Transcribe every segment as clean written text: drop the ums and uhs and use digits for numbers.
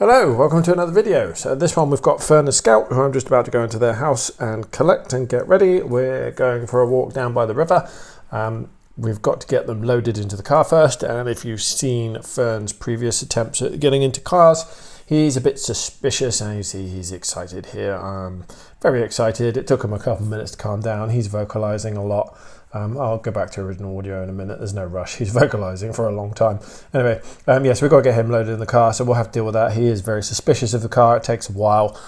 Hello, welcome to another video. So this one we've got Fern Scout, who I'm just about to go into their house and collect and get ready. We're going for a walk down by the river. We've got to get them loaded into the car first, and if you've seen Fern's previous attempts at getting into cars, he's a bit suspicious, and you see he's excited here. Very excited. It took him a couple of minutes to calm down. He's vocalizing a lot. I'll go back to original audio in a minute. There's no rush. He's vocalizing for a long time. Anyway, yes, we've got to get him loaded in the car, so we'll have to deal with that. He is very suspicious of the car. It takes a while.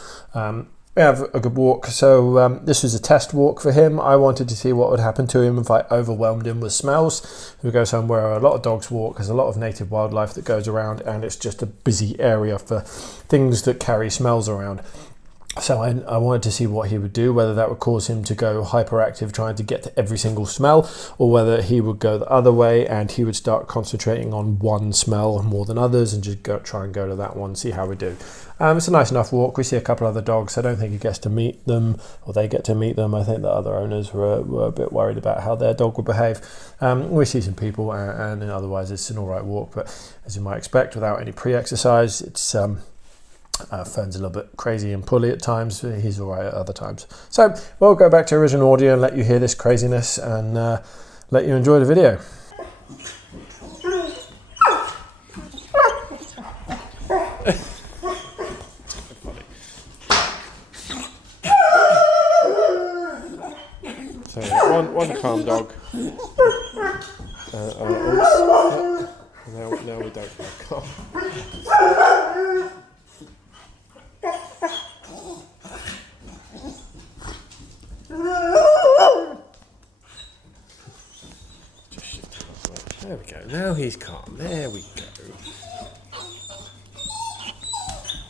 We have a good walk. So this was a test walk for him. I wanted to see what would happen to him if I overwhelmed him with smells. We go somewhere where a lot of dogs walk. There's a lot of native wildlife that goes around, and it's just a busy area for things that carry smells around. So I wanted to see what he would do, whether that would cause him to go hyperactive trying to get to every single smell, or whether he would go the other way and he would start concentrating on one smell more than others and just try and go to that one, see how we do. It's a nice enough walk. We see a couple other dogs. I don't think he gets to meet them, or they get to meet them. I think the other owners were a bit worried about how their dog would behave. We see some people, and otherwise it's an all right walk, but as you might expect, without any pre-exercise, it's Fern's a little bit crazy and pulley at times. He's all right at other times. So we'll go back to original audio and let you hear this craziness and let you enjoy the video. So one calm dog. Now we don't have calm. There we go, now he's calm, there we go.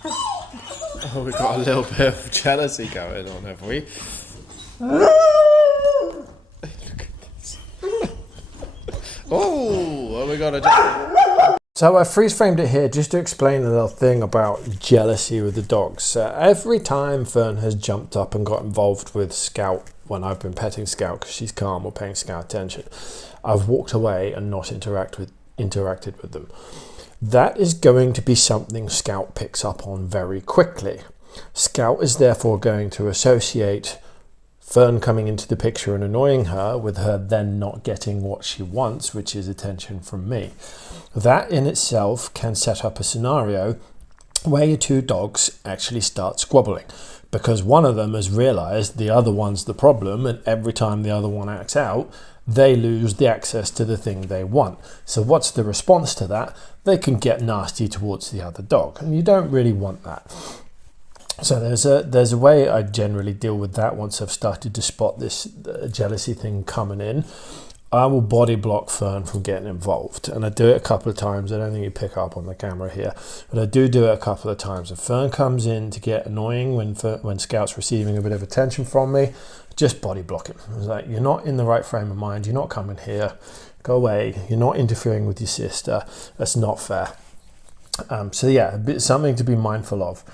Oh, we've got a little bit of jealousy going on, have we? Look at this. Oh, we got a... So I freeze framed it here just to explain a little thing about jealousy with the dogs. Every time Fern has jumped up and got involved with Scout, when I've been petting Scout because she's calm or paying Scout attention, I've walked away and not interacted with them. That is going to be something Scout picks up on very quickly. Scout is therefore going to associate Fern coming into the picture and annoying her with her then not getting what she wants, which is attention from me. That in itself can set up a scenario where your two dogs actually start squabbling, because one of them has realized the other one's the problem, and every time the other one acts out, they lose the access to the thing they want. So what's the response to that? They can get nasty towards the other dog, and you don't really want that. So there's a way I generally deal with that once I've started to spot this jealousy thing coming in. I will body block Fern from getting involved, and I do it a couple of times. I don't think you pick up on the camera here, but I do it a couple of times. If Fern comes in to get annoying when Scout's receiving a bit of attention from me, just body block him. It's like, you're not in the right frame of mind, you're not coming here, go away, you're not interfering with your sister, that's not fair. So yeah, something to be mindful of.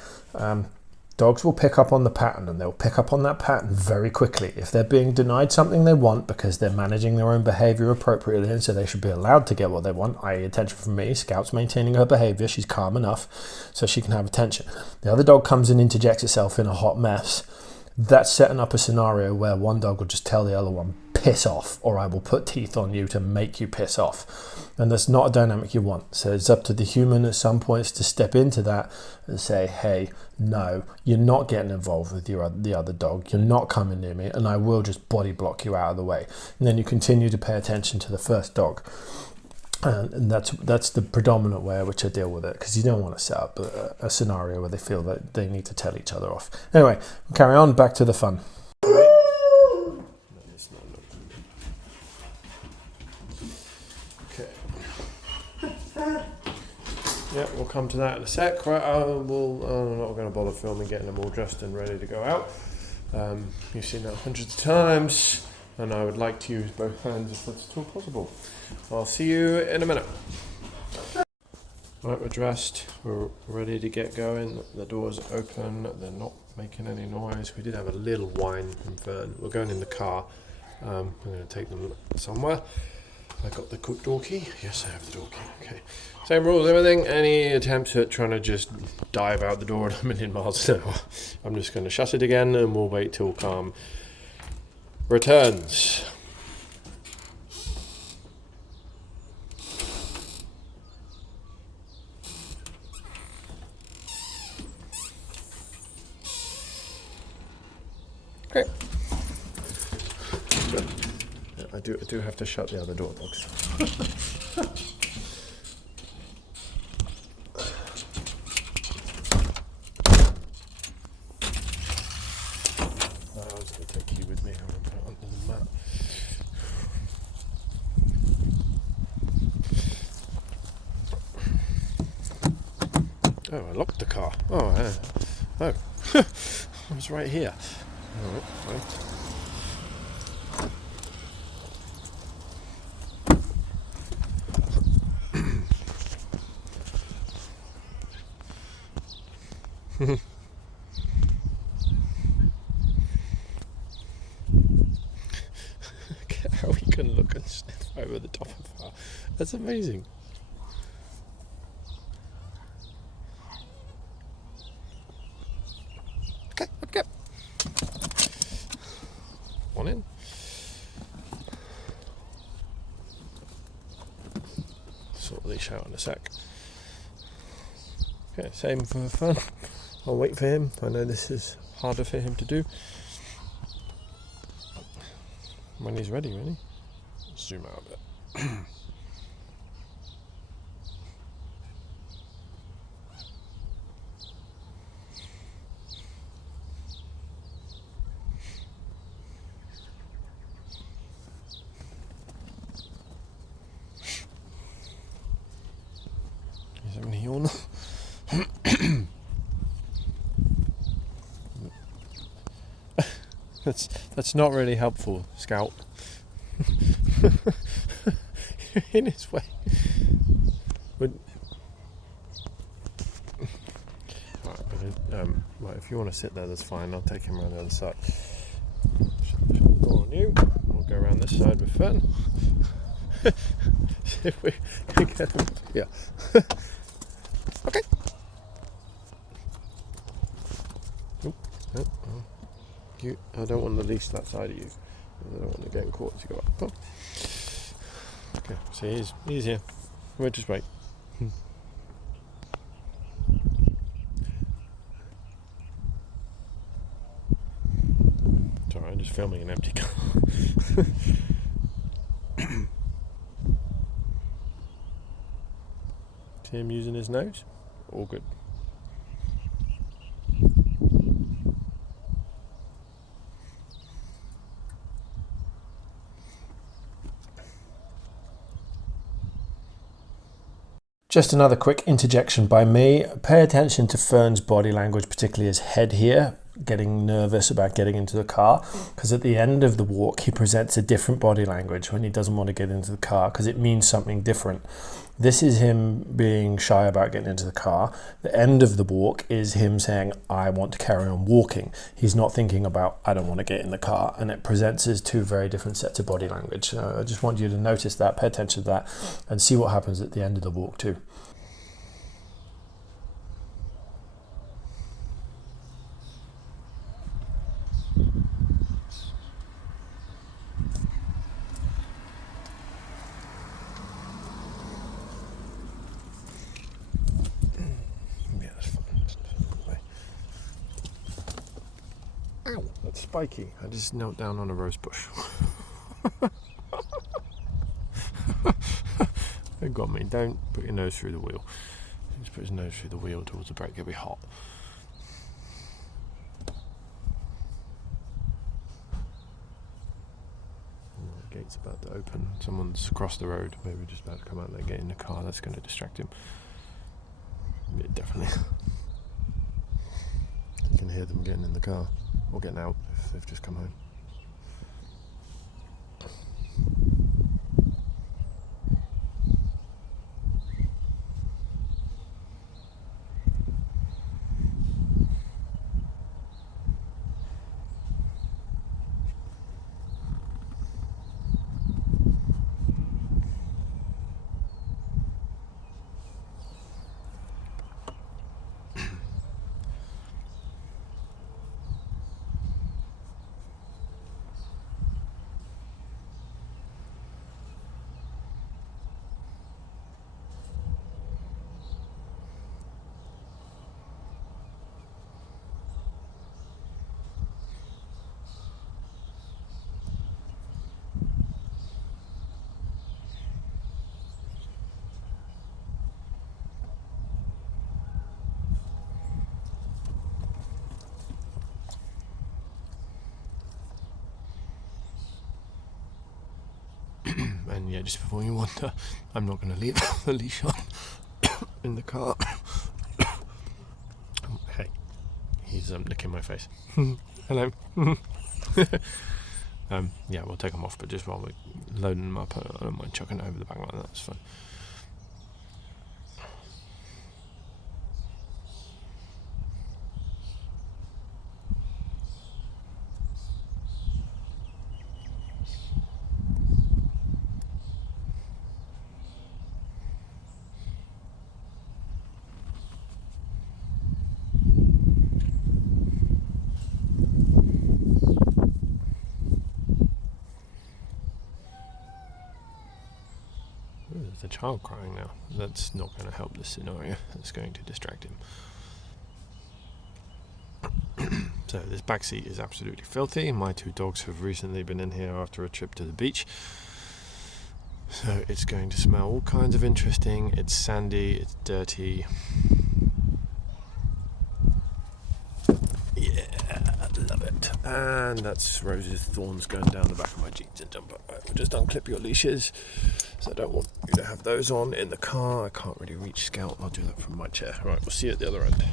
Dogs will pick up on the pattern, and they'll pick up on that pattern very quickly. If they're being denied something they want because they're managing their own behavior appropriately, and so they should be allowed to get what they want, i.e. attention from me, Scout's maintaining her behavior, she's calm enough so she can have attention. The other dog comes and interjects itself in a hot mess. That's setting up a scenario where one dog will just tell the other one, piss off, or I will put teeth on you to make you piss off. And that's not a dynamic you want. So it's up to the human at some points to step into that and say, hey, no, you're not getting involved with the other dog, you're not coming near me, and I will just body block you out of the way. And then you continue to pay attention to the first dog. And that's the predominant way in which I deal with it, because you don't want to set up a scenario where they feel that they need to tell each other off. Anyway, we'll carry on, back to the fun. Okay. Yeah, we'll come to that in a sec. Right, I'm not going to bother filming getting them all dressed and ready to go out. You've seen that hundreds of times, and I would like to use both hands if that's at all possible. I'll see you in a minute. Right, we're dressed, we're ready to get going. The door's open, they're not making any noise. We did have a little whine from Fern. We're going in the car. I'm going to take them somewhere. I got the door key? Yes, I have the door key. Okay. Same rules, everything. Any attempts at trying to just dive out the door at a million miles an hour, I'm just going to shut it again and we'll wait till calm returns. Okay. I do have to shut the other door, dogs. I was going to take you with me. I'm going to put it under the mat. Oh, I locked the car. Oh, oh. I was right here. Oh, right. How he can look and sniff over the top of her. That's amazing. Okay. One in. Sort the leash out in a sec. Okay, same for Fern. I'll wait for him. I know this is harder for him to do. When he's ready, really. Zoom out a bit. He's having a yawn. That's not really helpful, Scout. In his way. But right, if you want to sit there, that's fine. I'll take him around the other side. Shut the door on you. We'll go around this side with Fern. If we can get him. Yeah. Okay. I don't want the leash that side of you. I don't want to get caught as you go up. Oh. Okay, so he's here. We'll just wait. Sorry, I'm just filming an empty car. See him using his nose? All good. Just another quick interjection by me. Pay attention to Fern's body language, particularly his head here, getting nervous about getting into the car, because at the end of the walk he presents a different body language when he doesn't want to get into the car, because it means something different. This is him being shy about getting into the car. The end of the walk is him saying, I want to carry on walking. He's not thinking about, I don't want to get in the car, and it presents as two very different sets of body language. I just want you to notice that, pay attention to that, and see what happens at the end of the walk too. Ow, that's spiky. I just knelt down on a rose bush. It got me. Don't put your nose through the wheel. Just put his nose through the wheel towards the brake. It'll be hot. The gate's about to open. Someone's across the road. Maybe just about to come out there, get in the car. That's going to distract him. Yeah, definitely. You can hear them getting in the car. Or getting out if they've just come home. And yeah, just before you wonder, I'm not going to leave the leash on in the car. Hey, he's licking my face. Hello. Yeah, we'll take them off, but just while we're loading them up, I don't mind chucking it over the back like that, that's fine. There's a child crying now. That's not going to help this scenario. That's going to distract him. So this back seat is absolutely filthy. My two dogs have recently been in here after a trip to the beach. So it's going to smell all kinds of interesting. It's sandy, it's dirty. Yeah, love it. And that's Rose's thorns going down the back of my jeans and jumper. Right, we'll just unclip your leashes. So I don't want you to have those on in the car. I can't really reach Scout. I'll do that from my chair. Right, we'll see you at the other end.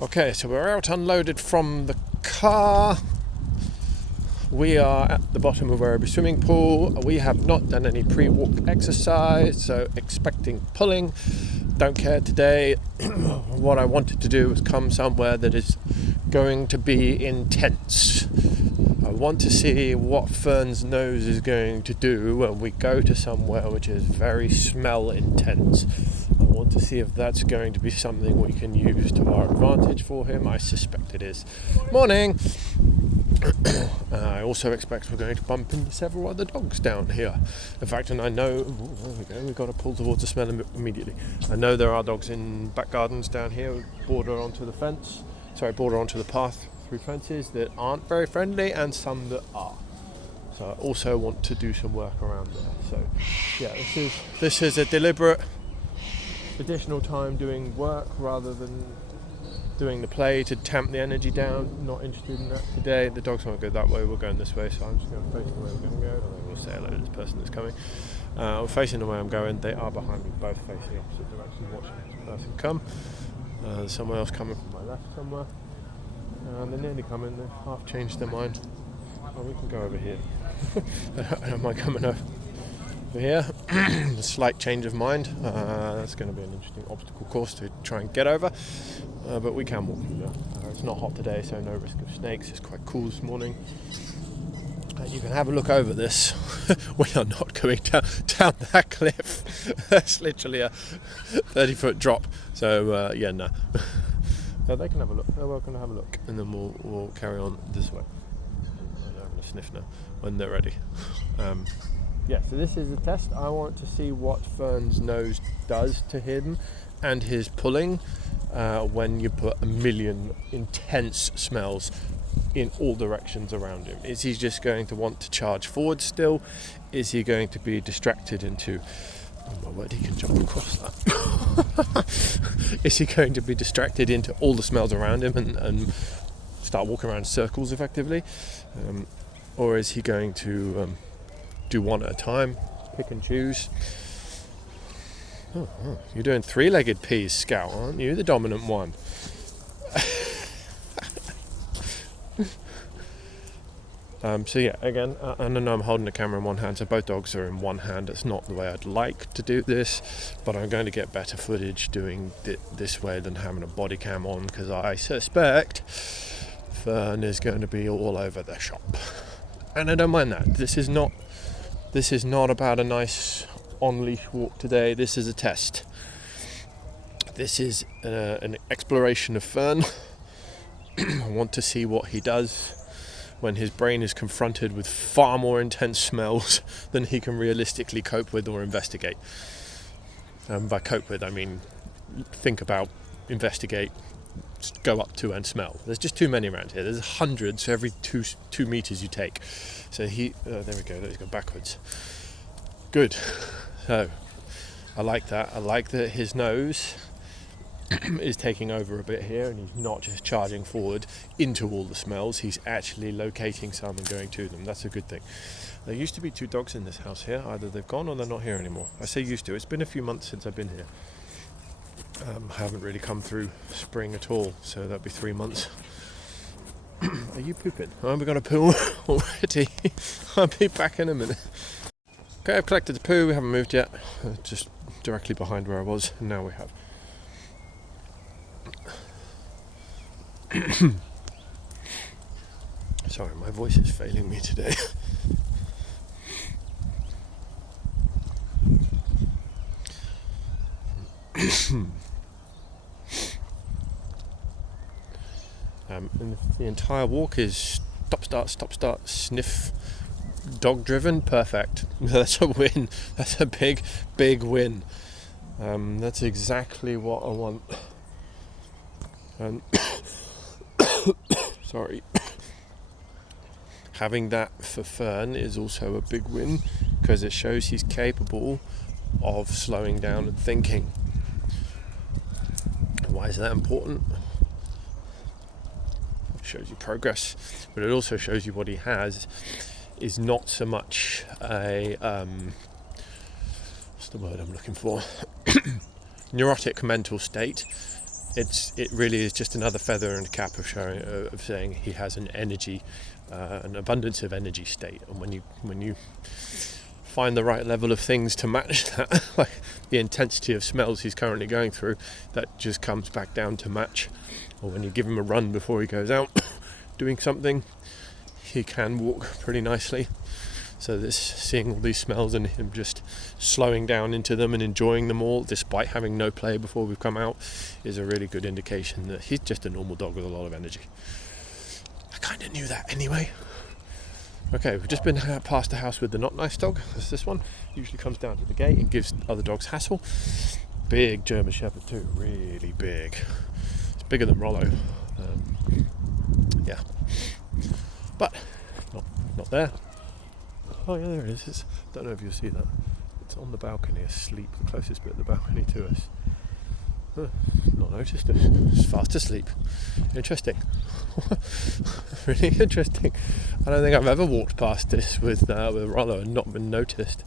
Okay, so we're out unloaded from the car. We are at the bottom of Werribee swimming pool. We have not done any pre-walk exercise, so expecting pulling. Don't care today. What I wanted to do was come somewhere that is going to be intense. I want to see what Fern's nose is going to do when we go to somewhere which is very smell intense. I want to see if that's going to be something we can use to our advantage for him. I suspect it is. Morning! I also expect we're going to bump into several other dogs down here. In fact, and I know, there we go, we've got to pull towards the smell immediately. I know there are dogs in back gardens down here, border onto the path through fences that aren't very friendly, and some that are. So I also want to do some work around there. So yeah, this is a deliberate additional time doing work rather than doing the play to tamp the energy down. Not interested in that today. The dogs won't go that way, we're going this way, so I'm just going to face the way we're going to go, and then we'll say hello to this person that's coming. We're facing the way I'm going. They are behind me, both facing opposite directions, watching this person come. There's someone else coming from my left somewhere. They're nearly coming, they've half changed their mind. Oh, we can go over here. I don't mind coming over here. A slight change of mind. That's going to be an interesting obstacle course to try and get over. But we can walk through there. It's not hot today, so no risk of snakes. It's quite cool this morning. You can have a look over this. We are not going down that cliff. That's literally a 30-foot drop. So yeah, no. They can have a look. They're welcome to have a look, and then we'll carry on this way. They're having a sniff now when they're ready. Yeah, so this is a test. I want to see what Fern's nose does to him and his pulling when you put a million intense smells in all directions around him. Is he just going to want to charge forward still? Is he going to be distracted into... Oh my word, he can jump across that. Is he going to be distracted into all the smells around him and start walking around in circles effectively? Or is he going to do one at a time, pick and choose? Oh, you're doing three-legged peas, Scout, aren't you? The dominant one. So yeah, again, I know I'm holding the camera in one hand, so both dogs are in one hand. It's not the way I'd like to do this, but I'm going to get better footage doing it this way than having a body cam on, because I suspect Fern is going to be all over the shop. And I don't mind that. This is not about a nice on-leash walk today. This is a test. This is an exploration of Fern. I want to see what he does when his brain is confronted with far more intense smells than he can realistically cope with or investigate. By cope with, I mean think about, investigate, go up to and smell. There's just too many around here. There's hundreds every two meters you take. So there we go, let's go backwards. Good. So I like that. I like that his nose is taking over a bit here, and he's not just charging forward into all the smells, he's actually locating some and going to them. That's a good thing. There used to be 2 dogs in this house here. Either they've gone or they're not here anymore. I say used to, it's been a few months since I've been here. I haven't really come through spring at all, so that'd be 3 months. Are you pooping? Oh, we're going to poo already. I'll be back in a minute. Okay, I've collected the poo, we haven't moved yet. Just directly behind where I was, and now we have. Sorry, my voice is failing me today. And the entire walk is stop, start, sniff, dog driven, perfect. That's a win. That's a big win. That's exactly what I want. Sorry. Having that for Fern is also a big win, because it shows he's capable of slowing down and thinking. Why is that important? It shows you progress, but it also shows you what he has is not so much a what's the word I'm looking for? Neurotic mental state. It really is just another feather in the cap of saying he has an energy, an abundance of energy state. And when you find the right level of things to match that, like the intensity of smells he's currently going through, that just comes back down to match. Or when you give him a run before he goes out doing something, he can walk pretty nicely. So this, seeing all these smells and him just slowing down into them and enjoying them all despite having no play before we've come out, is a really good indication that he's just a normal dog with a lot of energy. I kind of knew that anyway. Okay, we've just been past the house with the not nice dog. That's this one. Usually comes down to the gate and gives other dogs hassle. Big German Shepherd too, really big. It's bigger than Rollo. Yeah, but not there. Oh yeah, there it is. Don't know if you'll see that. It's on the balcony asleep, the closest bit of the balcony to us. Not noticed it. It's fast asleep. Interesting. Really interesting. I don't think I've ever walked past this with Rollo and not been noticed.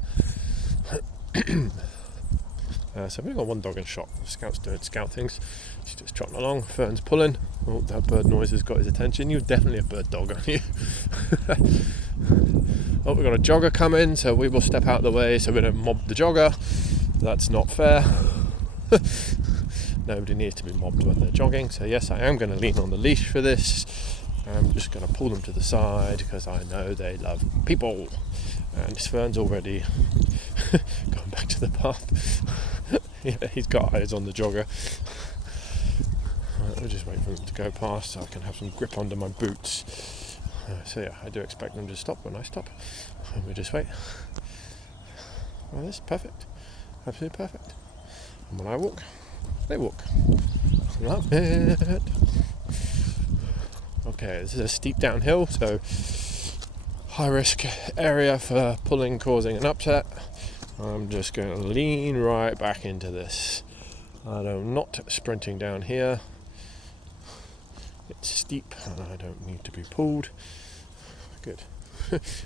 So we've got one dog in shot. The Scout's doing Scout things. She's just trotting along. Fern's pulling. Oh, that bird noise has got his attention. You're definitely a bird dog, aren't you? Oh, we've got a jogger coming, so we will step out of the way so we don't mob the jogger. That's not fair. Nobody needs to be mobbed when they're jogging. So yes, I am going to lean on the leash for this. I'm just going to pull them to the side because I know they love people. And Fern's already going back to the path. Yeah, he's got eyes on the jogger. Right, I'll just wait for them to go past so I can have some grip under my boots. So yeah, I do expect them to stop when I stop. And we just wait. Well, this is perfect. Absolutely perfect. And when I walk, they walk. Love it. Okay, this is a steep downhill, so high risk area for pulling, causing an upset. I'm just going to lean right back into this. I'm not sprinting down here. It's steep and I don't need to be pulled. Good.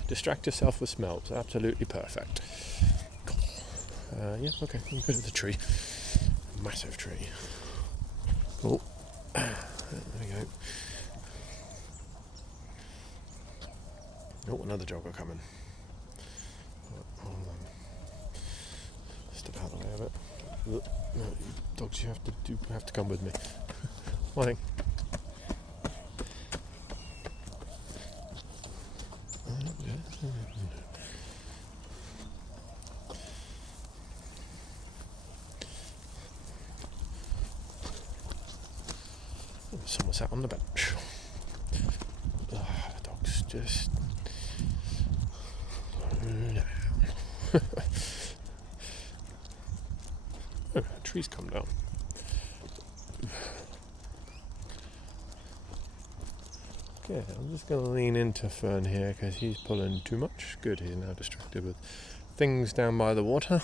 Distract yourself with smells. Absolutely perfect. Yeah, okay, you go to the tree. Massive tree. Oh, there we go. Oh, another jogger coming. Step out of the way of it. No, you dogs, you have to come with me. Morning. Someone sat on the bench. The dog's just... Oh, trees come down. Okay, I'm just going to lean into Fern here because he's pulling too much. Good, he's now distracted with things down by the water.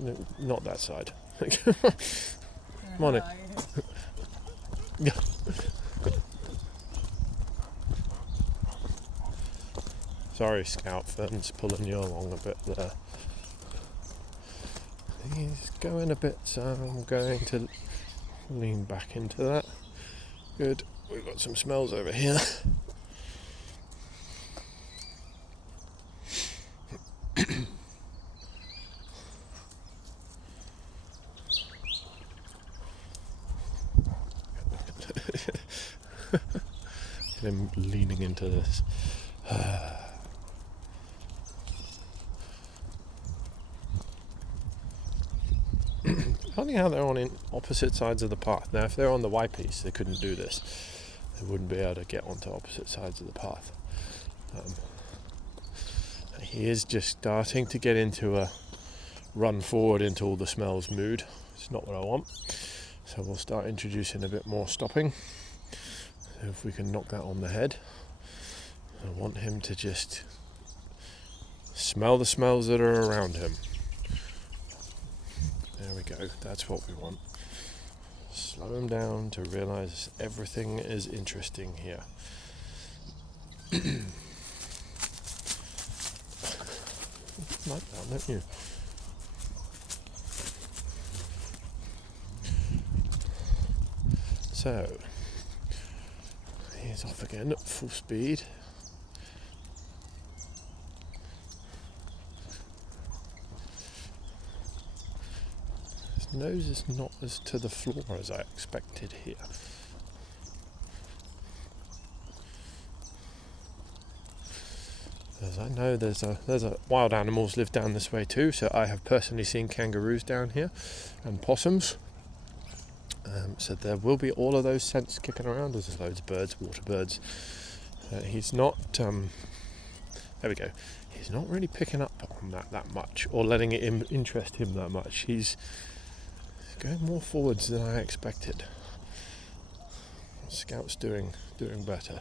No, not that side. Come on in. Yeah. Sorry, Scout, Fern's pulling you along a bit there. He's going a bit, so I'm going to lean back into that. Good. We've got some smells over here. Him leaning into this. Funny how they're on opposite sides of the path. Now, if they're on the Y piece, they couldn't do this. They wouldn't be able to get onto opposite sides of the path. He is just starting to get into a run forward into all the smells mood. It's not what I want. So we'll start introducing a bit more stopping. So if we can knock that on the head. I want him to just smell the smells that are around him. There we go, that's what we want. Slow him down to realise everything is interesting here. Like that, don't you? So, he's off again at full speed. His nose is not as to the floor as I expected here. As I know there's a wild animals live down this way too, so I have personally seen kangaroos down here and possums. So there will be all of those scents kicking around. There's loads of birds, water birds. He's not, there we go, he's not really picking up on that much or letting it interest him that much. He's going more forwards than I expected. Scout's doing better.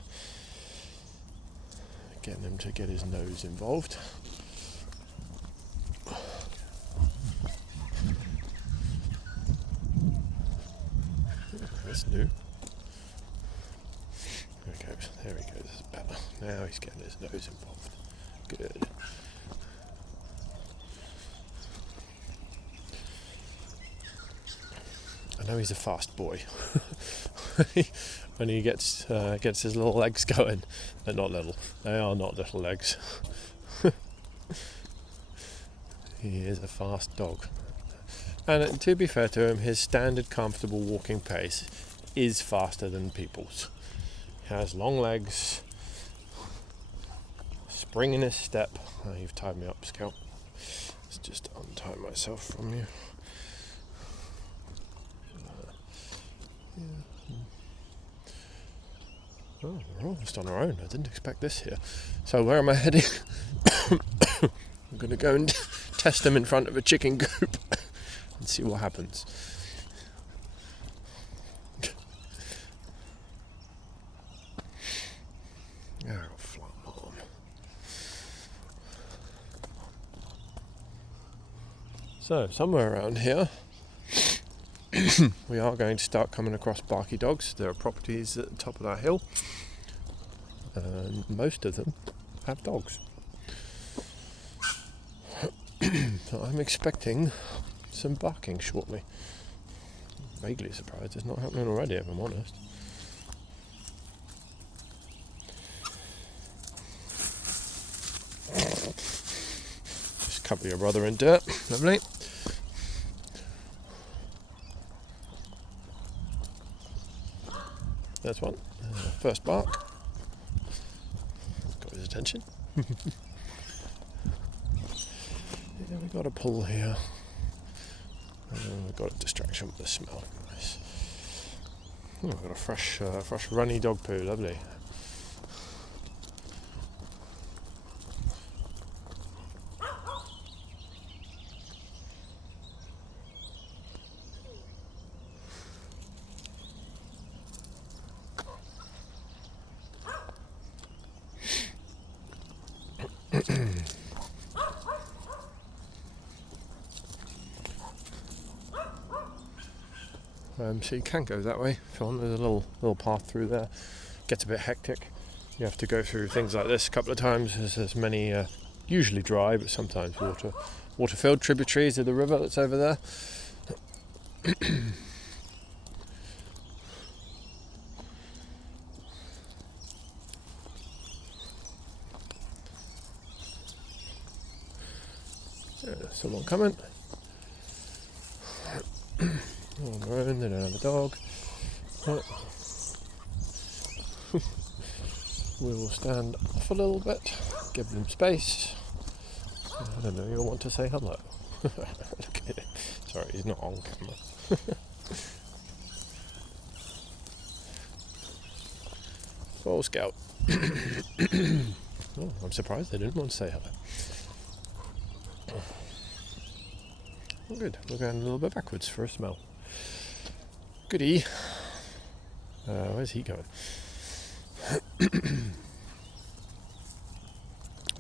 Getting him to get his nose involved. That's new. There he goes, that's better. Now he's getting his nose involved. Good. I know he's a fast boy. When he gets his little legs going. They're not little. They are not little legs. He is a fast dog. And to be fair to him, his standard comfortable walking pace is faster than people's. He has long legs, spring in his step. Oh, you've tied me up, Scout. Let's just untie myself from you. Oh, we're almost on our own. I didn't expect this here. So where am I heading? I'm going to go and test them in front of a chicken coop and see what happens. Oh, flat arm. So, somewhere around here, we are going to start coming across barky dogs. There are properties at the top of that hill, and most of them have dogs. So I'm expecting some barking shortly. Vaguely surprised it's not happening already, if I'm honest. Just cover your brother in dirt. Lovely. There's one. First bark. Got his attention. Yeah, we got a pull here. We've got a distraction with the smell. Nice. Oh, we've got a fresh runny dog poo. Lovely. So you can go that way if you want. There's a little path through there. Gets a bit hectic. You have to go through things like this a couple of times. There's many, usually dry, but sometimes water-filled tributaries of the river that's over there. Someone coming. On their own, they don't have a dog. We will stand off a little bit, give them space. I don't know, you'll want to say hello. Look at it. Sorry, he's not on camera. Fern Scout. Oh, I'm surprised they didn't want to say hello. Oh, good, we're going a little bit backwards for a smell. Goody. Where's he going?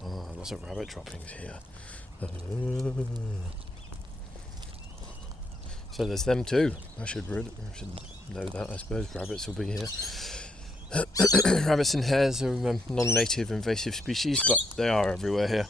Oh, lots of rabbit droppings here. So there's them too. I should know that, I suppose. Rabbits will be here. Rabbits and hares are non-native invasive species, but they are everywhere here.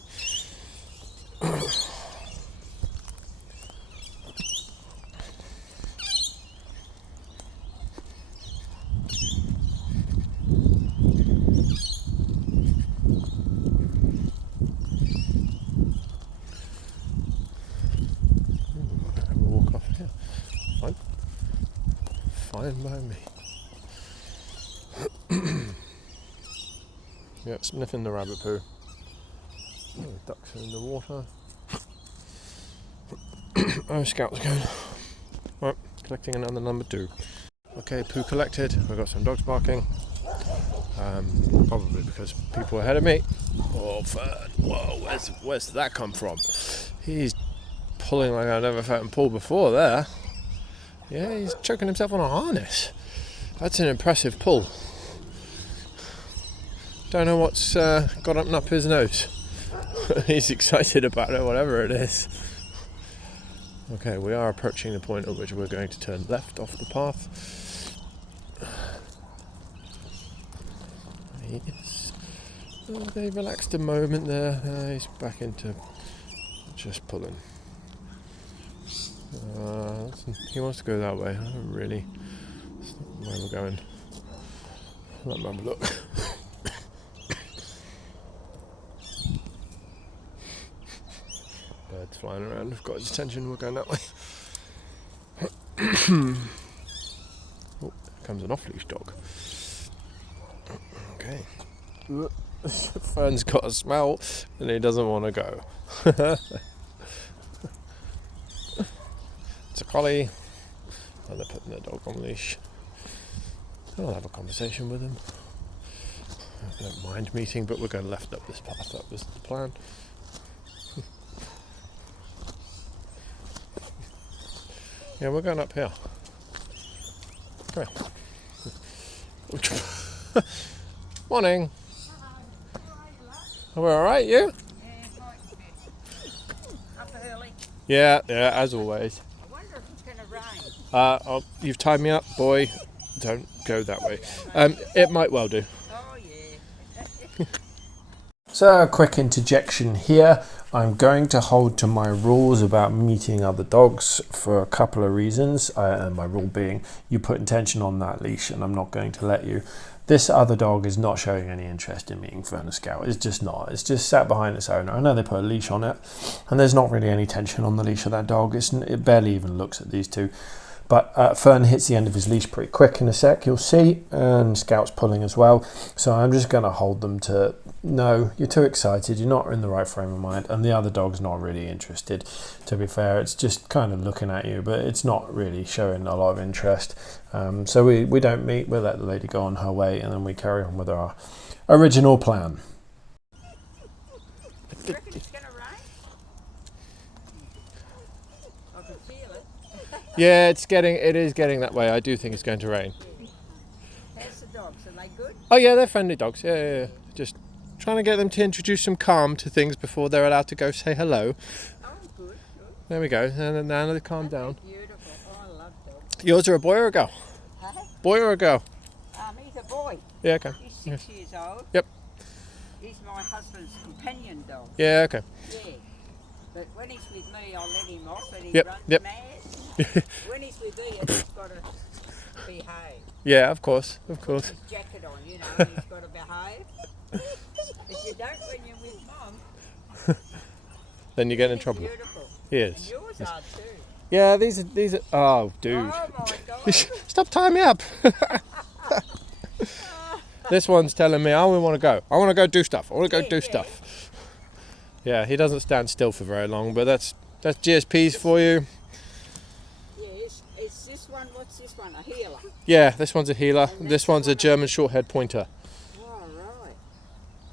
Walk off here. Fine by me. Yeah, sniffing the rabbit poo. Oh, ducks are in the water. Oh, Scout's going. Right, collecting another number 2. Okay, poo collected. We've got some dogs barking. Probably because people ahead of me. Oh, Fern. Whoa, where's that come from? He's pulling like I've never felt him pull before there. Yeah, he's choking himself on a harness. That's an impressive pull. Don't know what's got up his nose. He's excited about it, whatever it is. Okay, we are approaching the point at which we're going to turn left off the path. They relaxed a moment there. He's back into just pulling. He wants to go that way. I don't really. That's not where we're going. Let me have a look. Birds flying around. I've got his attention. We're going that way. Oh, here comes an off-leash dog. Okay. Fern's got a smell and he doesn't want to go. It's a collie. Oh, they're putting their dog on leash. I'll have a conversation with him. I don't mind meeting, but we're going left up this path. That was the plan. Yeah, we're going up here. Come here. Morning. Are we alright, you? Up early. Yeah, as always. I wonder if it's going to rain. You've tied me up, boy. Don't go that way. It might well do. Oh, yeah. So, a quick interjection here. I'm going to hold to my rules about meeting other dogs for a couple of reasons. My rule being, you put intention on that leash and I'm not going to let you. This other dog is not showing any interest in meeting Fern Scout. It's just not. It's just sat behind its owner. I know they put a leash on it and there's not really any tension on the leash of that dog. It barely even looks at these two. But Fern hits the end of his leash pretty quick in a sec, you'll see, and Scout's pulling as well. So I'm just going to hold them to, no, you're too excited, you're not in the right frame of mind, and the other dog's not really interested. To be fair, it's just kind of looking at you, but it's not really showing a lot of interest. So we don't meet, we'll let the lady go on her way, and then we carry on with our original plan. You reckon it's going to rain? I can feel it. Yeah, it is getting that way. I do think it's going to rain. How's the dogs? Are they good? Oh yeah, they're friendly dogs. Yeah. Just trying to get them to introduce some calm to things before they're allowed to go say hello. Oh, good. There we go. And now they calm down. Beautiful. Oh, I love dogs. Yours are a boy or a girl? Huh? Boy or a girl? He's a boy. Yeah, okay. He's 6 years old. Yep. He's my husband's companion dog. Yeah, okay. Yeah. But when he's with me, I'll let him off, but he Yep, runs yep. mad. When he's with Ian, he's got to behave. Yeah, of course, of Put course. his jacket on, you know, and he's got to behave. If you don't when you're with Mum, Then you get in he's trouble. beautiful. He And is. yours are too. Yeah, these are. Oh, dude. Oh my God. Stop tying me up. This one's telling me, I want to go. I want to go do stuff. I want to go do stuff. Yeah, he doesn't stand still for very long, but that's GSPs for you. Yeah, it's this one. What's this one? A healer. Yeah, this one's a healer. And This that's the one's a one German Shorthair Pointer. Oh, right.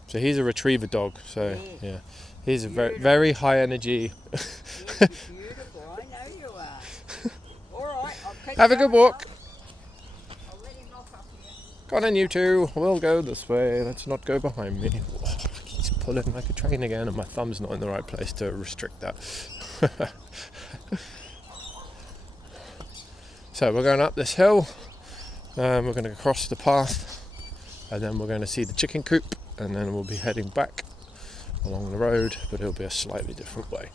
So he's a retriever dog. So Yeah. yeah, he's a very very high energy. You're beautiful. I know you are. All right. I'll keep Have a good going walk. up. I'll let him off up here. Go on in, you two. We'll go this way. Let's not go behind me. Oh, he's pulling like a train again, and my thumb's not in the right place to restrict that. So we're going up this hill. We're going to cross the path, and then we're going to see the chicken coop, and then we'll be heading back along the road, but it'll be a slightly different way.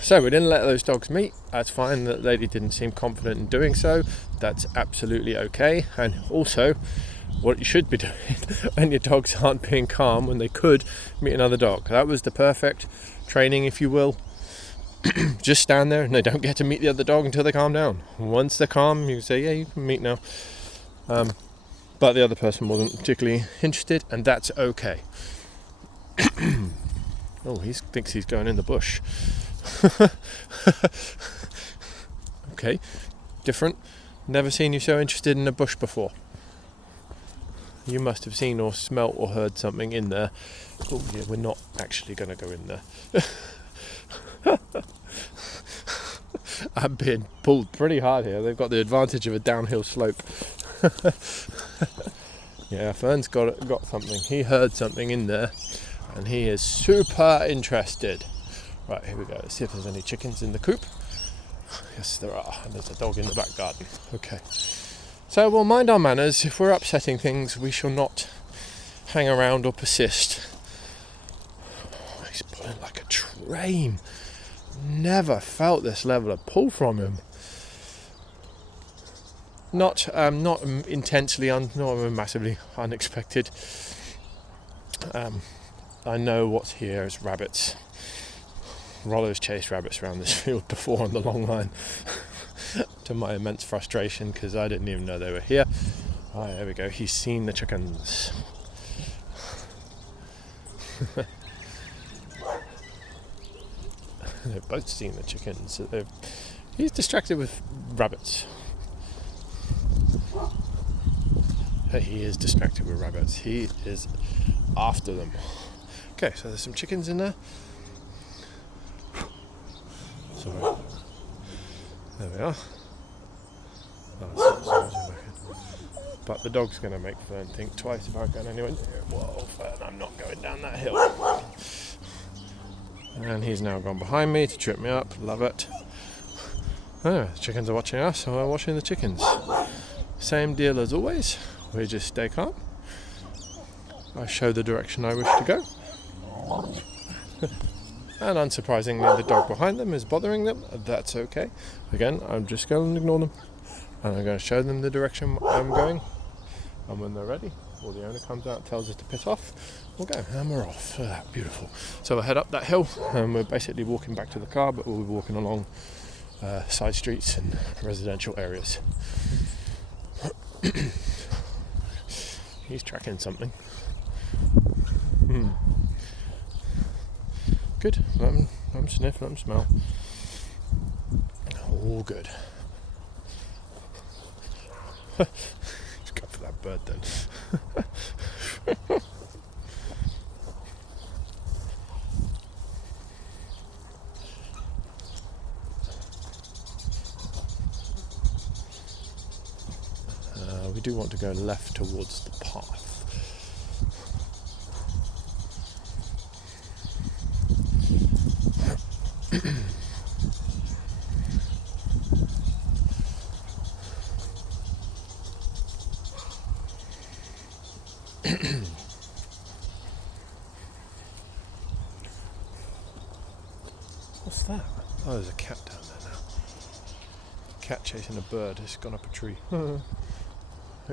So we didn't let those dogs meet. That's fine. That lady didn't seem confident in doing so. That's absolutely okay. And also, what you should be doing when your dogs aren't being calm when they could meet another dog. That was the perfect training, if you will. Just stand there and they don't get to meet the other dog until they calm down. Once they're calm, you say, yeah, you can meet now. But the other person wasn't particularly interested, and that's okay. Oh, he thinks he's going in the bush. Okay, different. Never seen you so interested in a bush before. You must have seen or smelt or heard something in there. Oh yeah, we're not actually going to go in there. I'm being pulled pretty hard here. They've got the advantage of a downhill slope. Yeah, Fern's got something. He heard something in there, and he is super interested. Right, here we go. Let's see if there's any chickens in the coop. Yes, there are. And there's a dog in the back garden. Okay. So we'll mind our manners. If we're upsetting things, we shall not hang around or persist. Oh, he's pulling like a train. Never felt this level of pull from him. Not intensely, not massively unexpected. I know what's here is rabbits. Rollo's chased rabbits around this field before on the long line, to my immense frustration, because I didn't even know they were here. Ah, there we go. He's seen the chickens. They've both seen the chickens. He's distracted with rabbits. He is distracted with rabbits. He is after them. Okay, so there's some chickens in there. So there we are. But the dog's going to make Fern think twice about going anywhere near. Whoa, Fern, I'm not going down that hill. And he's now gone behind me to trip me up. Love it. Oh, the chickens are watching us, and we're watching the chickens. Same deal as always. We just stay calm. I show the direction I wish to go. And unsurprisingly, the dog behind them is bothering them. That's okay. Again, I'm just going to ignore them. And I'm going to show them the direction I'm going. And when they're ready, or the owner comes out and tells us to piss off, we'll go. And we're off. Beautiful. So we'll head up that hill, and we're basically walking back to the car, but we'll be walking along side streets and residential areas. He's tracking something. Good. Let him sniff, let him smell. All good. Let's go for that bird then. We do want to go left towards the path. What's that? Oh, there's a cat down there now. Cat chasing a bird. It's gone up a tree. Hope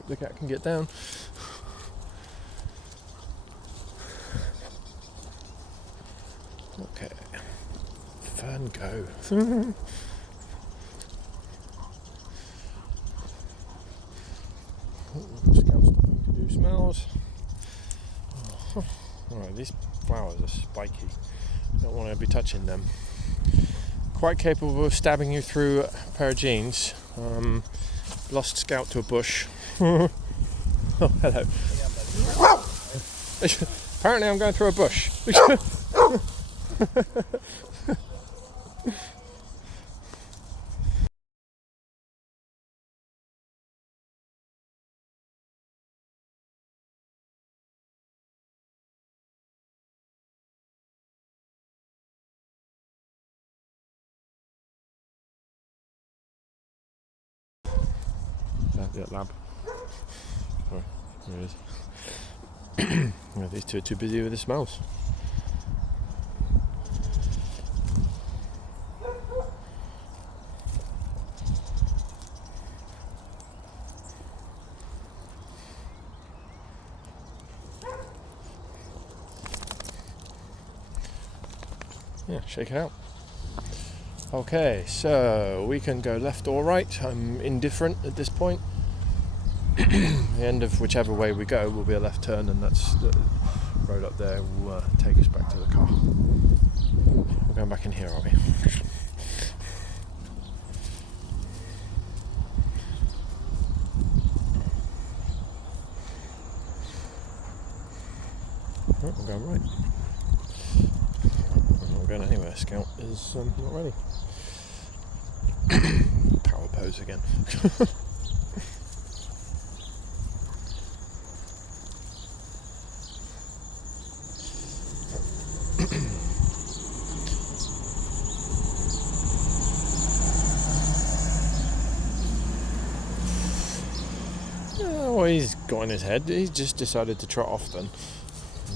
the cat can get down. Okay. Fern go. Scout stopping to do smells. Oh. Alright, these flowers are spiky. Don't want to be touching them. Quite capable of stabbing you through a pair of jeans. Lost Scout to a bush. Oh, hello. Apparently I'm going through a bush. That lab. Sorry, there it is. Yeah, these two are too busy with the smells. Yeah, shake it out. Okay, so we can go left or right. I'm indifferent at this point. The end of whichever way we go will be a left turn, and that's the road up there will take us back to the car. We're going back in here, are we? Oh, we're going right. I'm not going anywhere. Scout is not ready. Power pose again. Well, he's got in his head. He's just decided to trot off then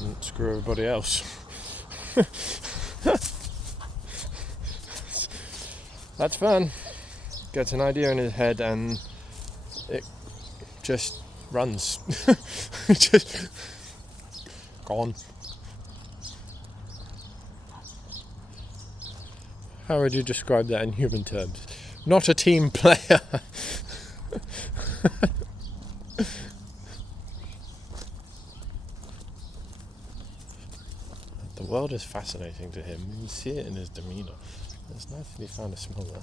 and screw everybody else. That's fun. Gets an idea in his head and it just runs. Just gone. How would you describe that in human terms? Not a team player. The world is fascinating to him. You can see it in his demeanour. It's nice that he found a smell there.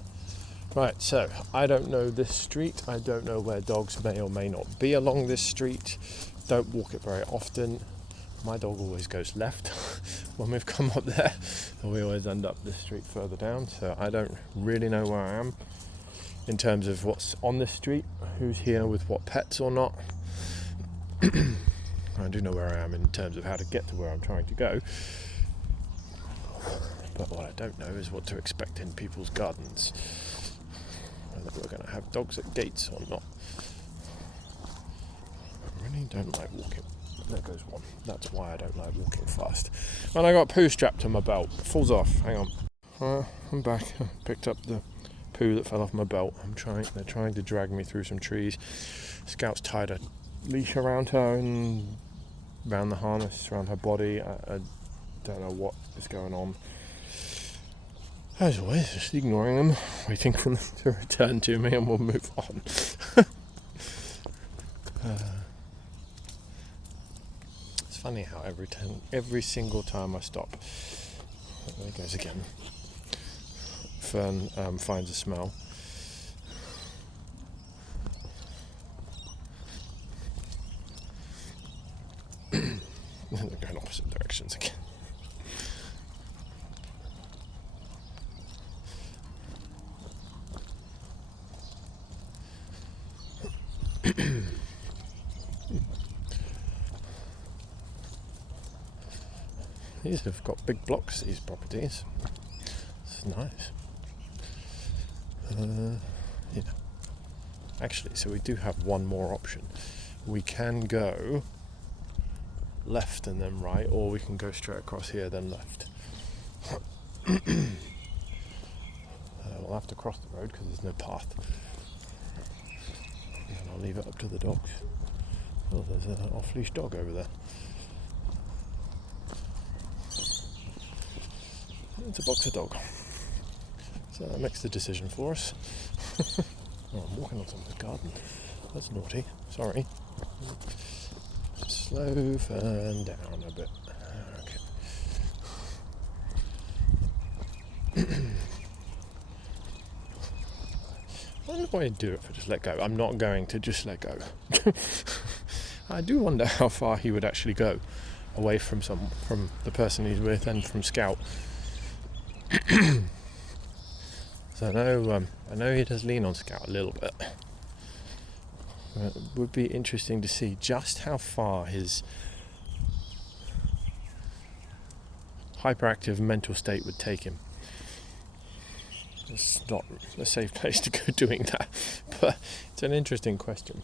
Right, so I don't know this street. I don't know where dogs may or may not be along this street. Don't walk it very often. My dog always goes left when we've come up there, and we always end up the street further down. So I don't really know where I am in terms of what's on this street, who's here with what pets or not. I do know where I am in terms of how to get to where I'm trying to go. But what I don't know is what to expect in people's gardens. Whether we're going to have dogs at gates or not. I really don't like walking. There goes one. That's why I don't like walking fast. And I got poo strapped to my belt. It falls off. Hang on. I'm back. I picked up the poo that fell off my belt. They're trying to drag me through some trees. Scout's tied a leash around her and around the harness, around her body. I don't know what is going on. As always, just ignoring them, waiting for them to return to me, and we'll move on. It's funny how every single time I stop, there it goes again. Fern finds a smell. They're going opposite directions again. These have got big blocks, these properties. It's nice. Yeah. Actually, so we do have one more option. We can go left and then right, or we can go straight across here then left. I'll have to cross the road because there's no path. And I'll leave it up to the dogs. Oh, there's an off-leash dog over there. It's a boxer dog. So that makes the decision for us. Oh, I'm walking on someone's garden. That's naughty. Sorry. Slow Fern down a bit. Okay. I don't know why I do it if I just let go. I'm not going to just let go. I do wonder how far he would actually go away from the person he's with and from Scout. So I know he does lean on Scout a little bit. It would be interesting to see just how far his hyperactive mental state would take him. It's not a safe place to go doing that, but it's an interesting question.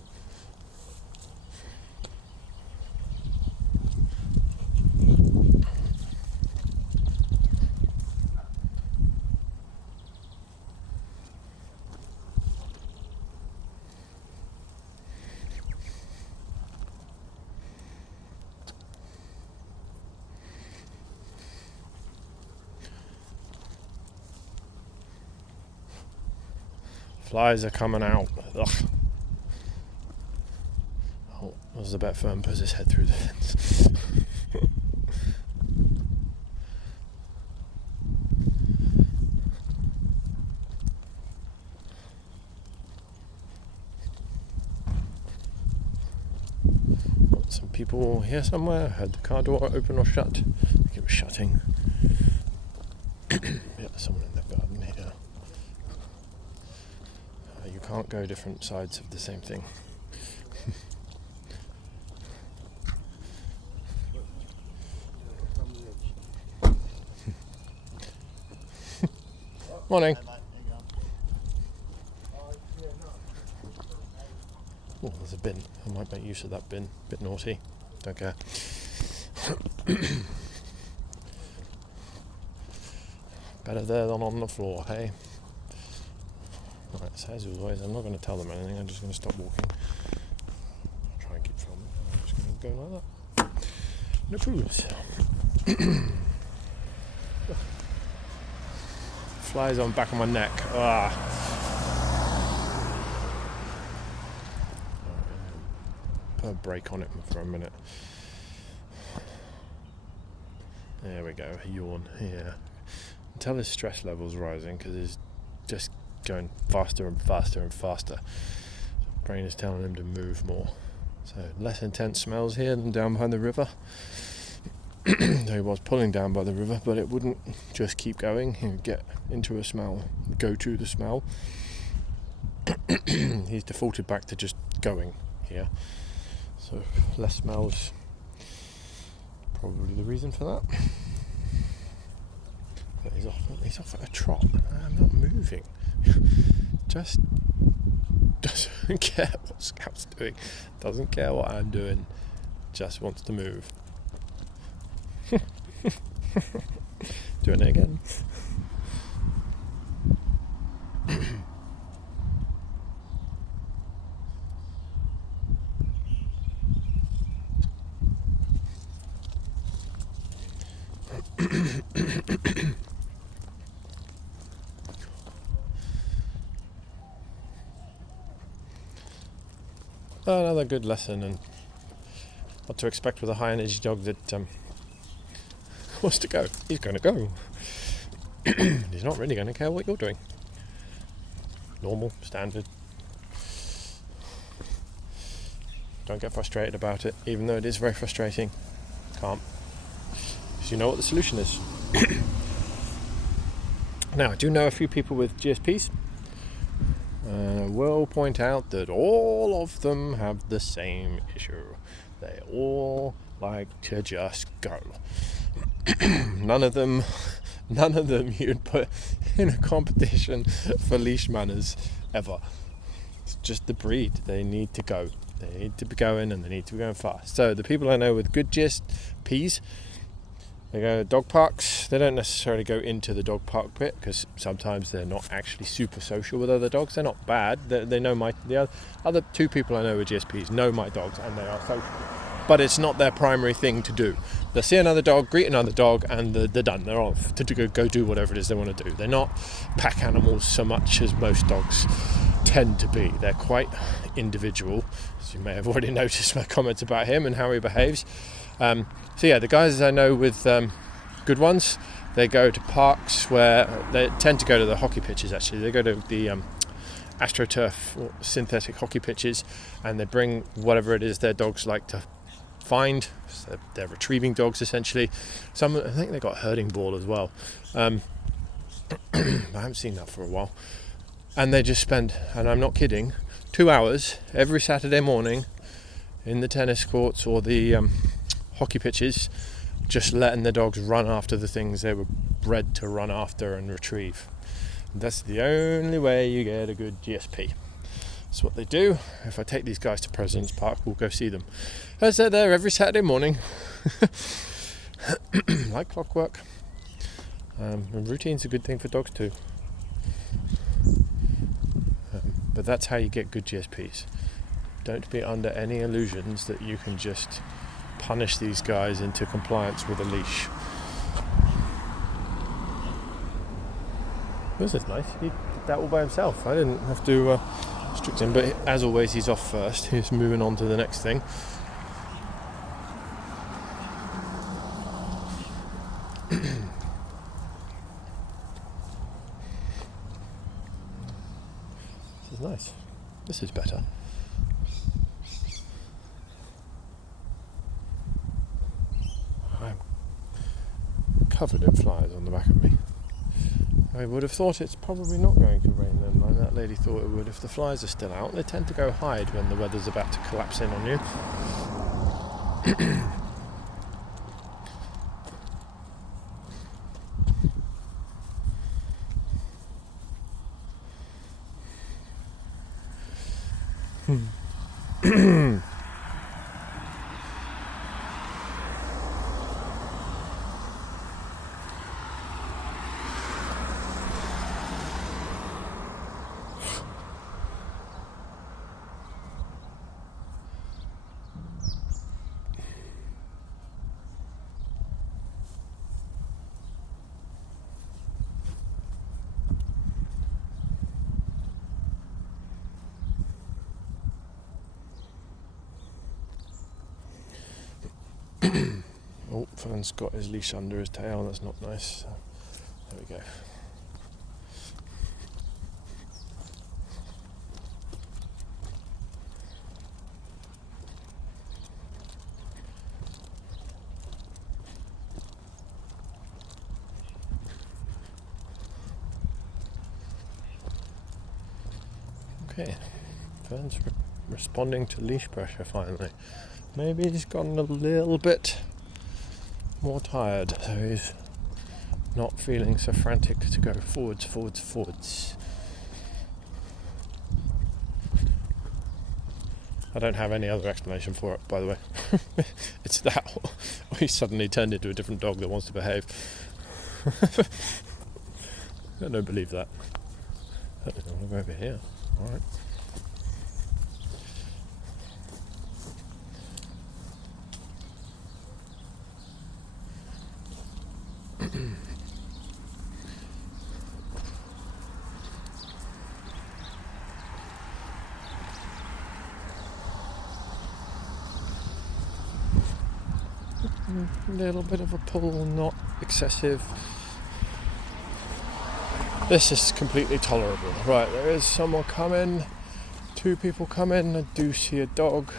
Flies are coming out. Ugh. Oh, was the bet Fern puts his head through the fence. Some people here somewhere. Heard the car door open or shut. I think it was shutting. Yeah, someone in the garden here. You can't go different sides of the same thing. Morning. Oh, there's a bin. I might make use of that bin. Bit naughty. Don't care. Better there than on the floor, hey? Right, so as always, I'm not going to tell them anything, I'm just going to stop walking. I'll try and keep filming. I'm just going to go like that. No proofs. Flies on the back of my neck. Ah. Put a brake on it for a minute. There we go, a yawn here. Until his stress level's rising, because he's just going faster and faster and faster. Brain is telling him to move more. So less intense smells here than down by the river. Though he was pulling down by the river, but it wouldn't just keep going. He would get into a smell, go to the smell. He's defaulted back to just going here. So less smells, probably the reason for that. But he's off at a trot. I'm not moving. Just doesn't care what Scout's doing, doesn't care what I'm doing, just wants to move. Doing it again. Another good lesson and what to expect with a high energy dog that wants to go. He's going to go. He's not really going to care what you're doing. Normal, standard. Don't get frustrated about it, even though it is very frustrating. Can't. Because you know what the solution is. Now, I do know a few people with GSPs. And I will point out that all of them have the same issue. They all like to just go. None of them you'd put in a competition for leash manners ever. It's just the breed. They need to go. They need to be going and they need to be going fast. So the people I know with good GSPs They go to dog parks. They don't necessarily go into the dog park bit because sometimes they're not actually super social with other dogs. They're not bad. They know the other two people I know with GSPs know my dogs and they are social. But it's not their primary thing to do. They see another dog, greet another dog, and they're done. They're off to go do whatever it is they want to do. They're not pack animals so much as most dogs tend to be. They're quite individual, as you may have already noticed my comments about him and how he behaves. So yeah, the guys I know with good ones, they go to parks where they tend to go to the hockey pitches. Actually, they go to the AstroTurf or synthetic hockey pitches, and they bring whatever it is their dogs like to find. So they're retrieving dogs essentially. Some, I think they got herding ball as well. I haven't seen that for a while. And they just spend, and I'm not kidding, 2 hours every Saturday morning in the tennis courts or the hockey pitches, just letting the dogs run after the things they were bred to run after and retrieve. And that's the only way you get a good GSP. That's what they do. If I take these guys to President's Park, we'll go see them, as they're there every Saturday morning. Like clockwork. And routine's a good thing for dogs too. But that's how you get good GSPs. Don't be under any illusions that you can just punish these guys into compliance with a leash. This is nice. He did that all by himself. I didn't have to restrict him, but as always, he's off first. He's moving on to the next thing. This is nice. This is better. I'm covered in flies on the back of me. I would have thought it's probably not going to rain then, like that lady thought it would. If the flies are still out, they tend to go hide when the weather's about to collapse in on you. Oh, Fern's got his leash under his tail, that's not nice. There we go. Okay, Fern's responding to leash pressure finally. Maybe he's gotten a little bit more tired, so he's not feeling so frantic to go forwards. I don't have any other explanation for it, by the way. It's that, or he suddenly turned into a different dog that wants to behave. I don't believe that. I want to go over here. Alright. A little bit of a pull, not excessive. This is completely tolerable. Right, there is someone coming. 2 people coming. I do see a dog.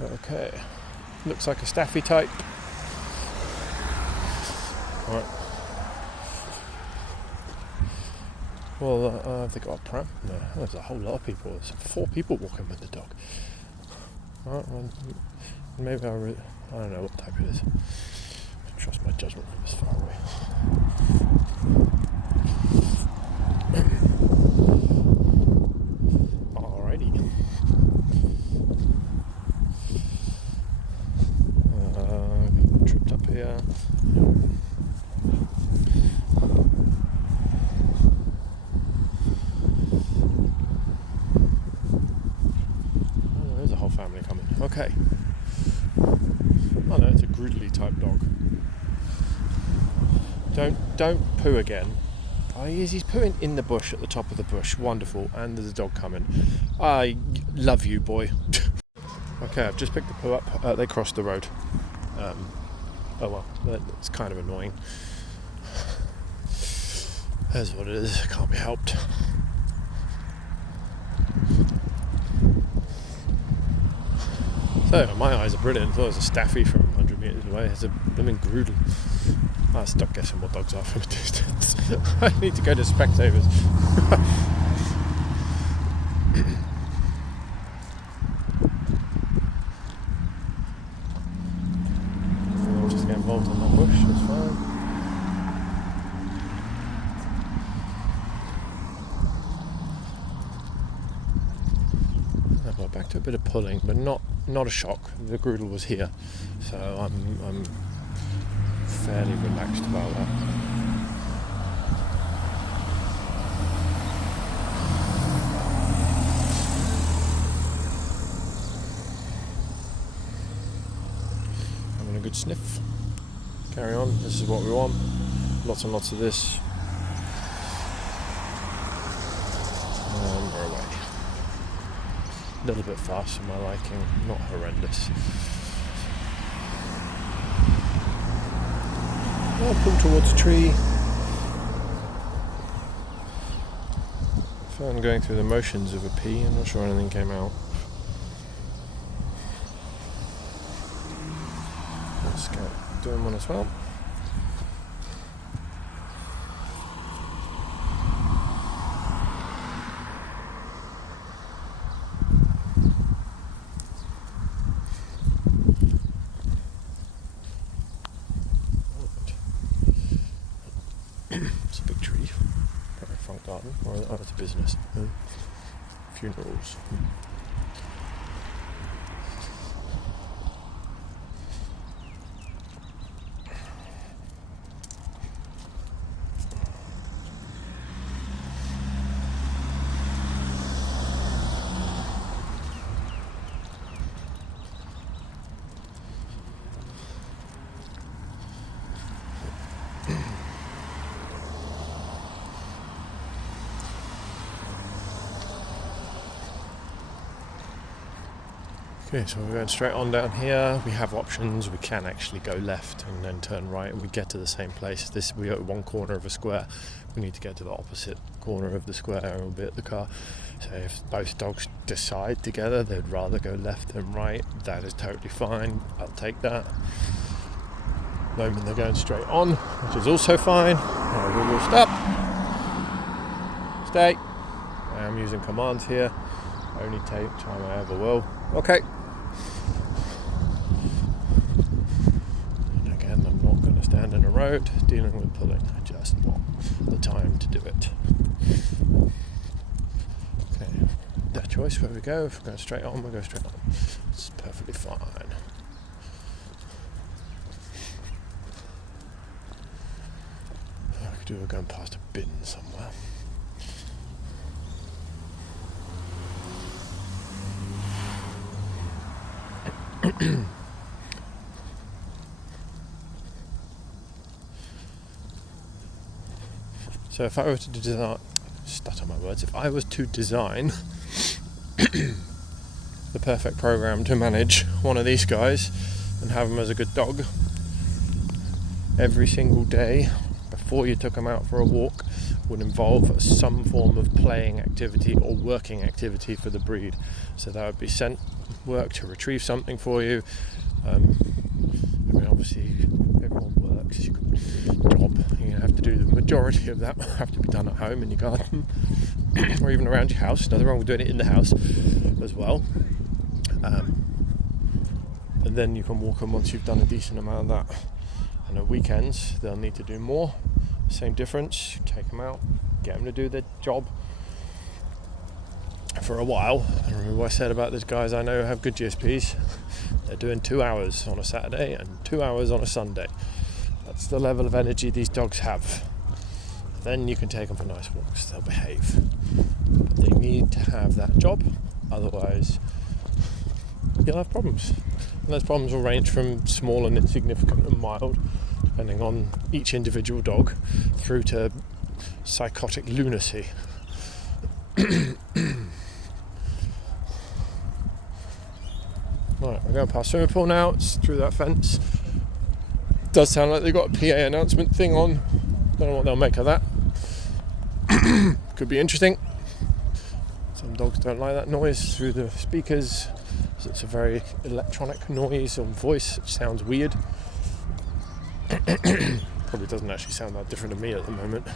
Okay. Looks like a staffy type. Alright. Well, have they got a pram? No, there's a whole lot of people. There's 4 people walking with the dog. Alright, well, maybe I don't know what type it is. I trust my judgment from this far away. Alrighty. Okay. Oh no, it's a Groodly type dog. Don't poo again. Oh, he's pooing in the bush at the top of the bush. Wonderful. And there's a dog coming. I love you, boy. Okay, I've just picked the poo up. They crossed the road. Oh well, that's kind of annoying. That's what it is. Can't be helped. So my eyes are brilliant. I thought it was a staffy from 100 metres away. It's a blooming Groodle. I'll stop guessing what dogs are from a distance. I need to go to Specsavers. I'll just get involved in that bush, it's fine. Well, back to a bit of pulling, but not a shock. The Groodle was here, so I'm fairly relaxed about that. Having a good sniff. Carry on. This is what we want. Lots and lots of this. We're away. A little bit fast for my liking, not horrendous. I'll pull towards a tree. Fern going through the motions of a pee. I'm not sure anything came out. Fern Scout doing one as well. It's a big tree, probably front garden, or it's a business. Funerals. Okay, so we're going straight on down here. We have options. We can actually go left and then turn right, and we get to the same place. We're at one corner of a square. We need to get to the opposite corner of the square and we'll be at the car. So if both dogs decide together they'd rather go left than right, that is totally fine. I'll take that. The moment they're going straight on, which is also fine, we will stop. Stay. I am using commands here. Only time I ever will. Okay. And again, I'm not going to stand in a road dealing with pulling. I just want the time to do it. Okay. That choice where we go. If we're going straight on, we'll go straight on. It's perfectly fine. I could do it going past a bin somewhere. So if I were to design, stutter my words, if I was to design the perfect program to manage one of these guys and have him as a good dog, every single day before you took him out for a walk would involve some form of playing activity or working activity for the breed. So that would be scent work to retrieve something for you. I mean, obviously everyone works. You can have to do the majority of that will have to be done at home in your garden or even around your house. Nothing wrong with doing it in the house as well. And then you can walk them once you've done a decent amount of that. And at weekends they'll need to do more. Same difference. Take them out, get them to do their job for a while. I remember what I said about these guys I know have good GSPs. They're doing 2 hours on a Saturday and 2 hours on a Sunday. That's the level of energy these dogs have. Then you can take them for nice walks. They'll behave. But they need to have that job. Otherwise, you'll have problems. And those problems will range from small and insignificant and mild, depending on each individual dog, through to psychotic lunacy. Right, we're going past swimming pool now. It's through that fence. Does sound like they've got a PA announcement thing on. Don't know what they'll make of that. Could be interesting. Some dogs don't like that noise through the speakers. So it's a very electronic noise or voice. It sounds weird. Probably doesn't actually sound that different to me at the moment.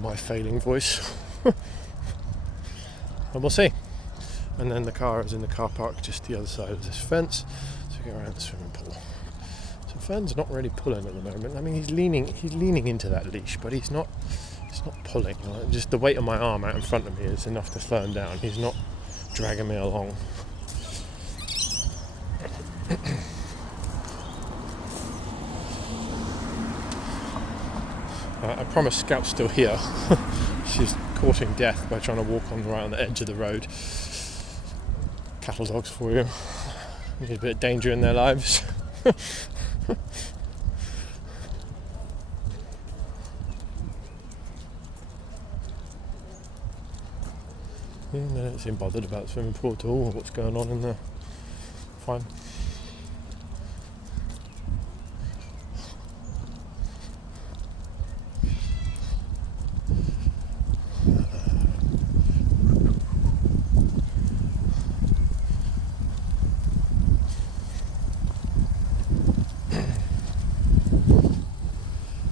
My failing voice. And we'll see. And then the car is in the car park just the other side of this fence. So we go around the swimming pool. So Fern's not really pulling at the moment. I mean, he's leaning into that leash, but he's not pulling. Like, just the weight of my arm out in front of me is enough to slow him down. He's not dragging me along. I promise Scout's still here. She's courting death by trying to walk right on the edge of the road. Cattle dogs for you. Need a bit of danger in their lives. They don't seem bothered about the swimming pool at all or what's going on in there. Fine.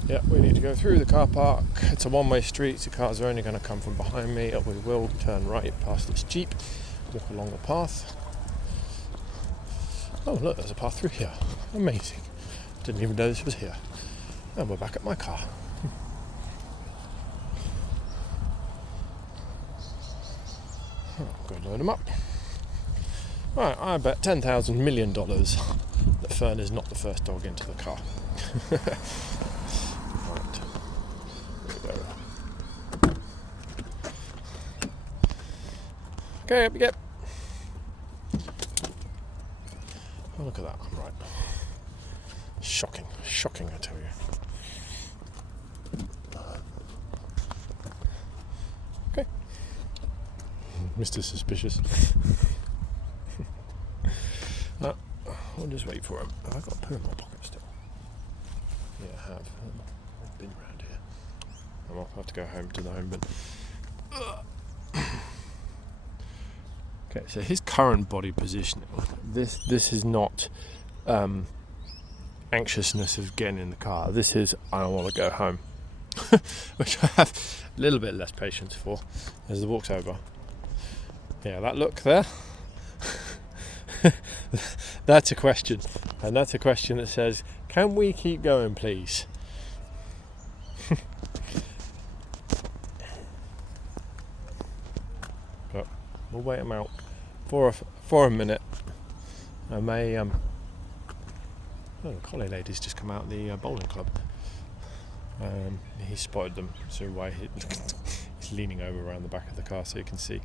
Yeah, we need to go through the car park. It's a one-way street, so cars are only going to come from behind me, or we will turn right past this Jeep, walk along the path. Oh look, there's a path through here. Amazing. Didn't even know this was here. And we're back at my car. I'm going to load them up. Right, I bet $10,000 million that Fern is not the first dog into the car. Right. There we go. Okay, up you get. Oh, look at that, I'm right. Shocking, I tell you. Okay. Mr. Suspicious. We'll just wait for him. Have I got a poo in my pocket still? Yeah, I have. I've been around here. I'll have to go home to the home bin. Okay, so his current body positioning, this is not anxiousness of getting in the car. This is, I want to go home. Which I have a little bit less patience for as the walk's over. Yeah, that look there. That's a question. And that's a question that says, can we keep going, please? But we'll wait him out for a minute. I may the collie lady's just come out of the bowling club. He spotted them, so why he's leaning over around the back of the car so you can see.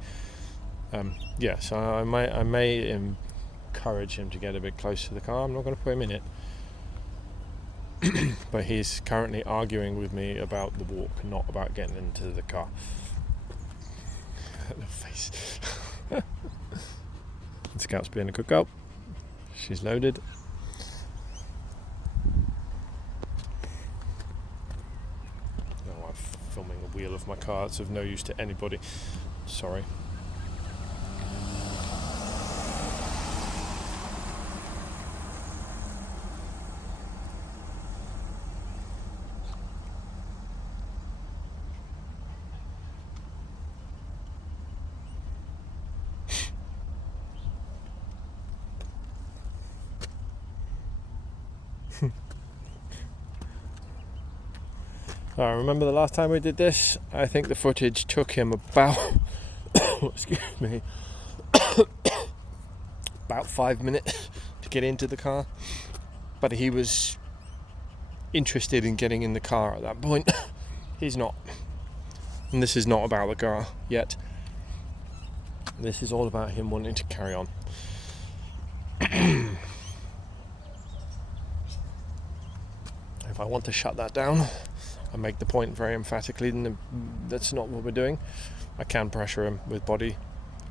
Yeah, so I may encourage him to get a bit closer to the car. I'm not going to put him in it. But he's currently arguing with me about the walk, not about getting into the car. The face. Scout's being a good girl. She's loaded. Oh, I'm filming a wheel of my car. It's of no use to anybody. Sorry. I remember the last time we did this, I think the footage took him about excuse me about 5 minutes to get into the car, but he was interested in getting in the car at that point. He's not, and this is not about the car yet. This is all about him wanting to carry on. I want to shut that down. I make the point very emphatically, and that's not what we're doing. I can pressure him with body,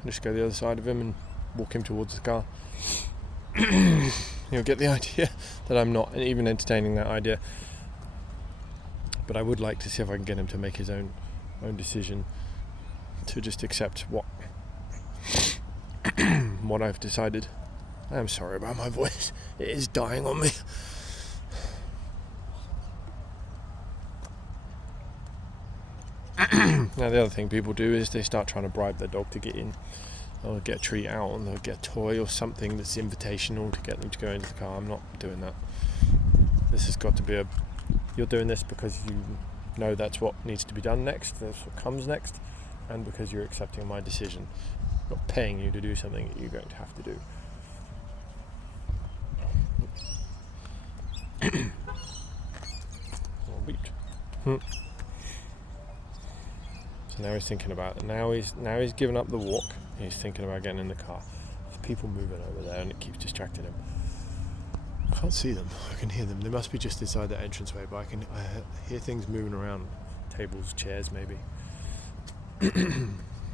just go the other side of him and walk him towards the car. You'll get the idea that I'm not even entertaining that idea. But I would like to see if I can get him to make his own decision, to just accept what I've decided. I'm sorry about my voice. It is dying on me. Now the other thing people do is they start trying to bribe their dog to get in. They'll get a treat out and they'll get a toy or something that's invitational to get them to go into the car. I'm not doing that. This has got to be you're doing this because you know that's what needs to be done next, that's what comes next, and because you're accepting my decision, not paying you to do something that you're going to have to do. So now he's thinking about it. Now he's given up the walk. He's thinking about getting in the car. There's people moving over there and it keeps distracting him. I can't see them. I can hear them. They must be just inside that entranceway, but I hear things moving around. Tables, chairs, maybe.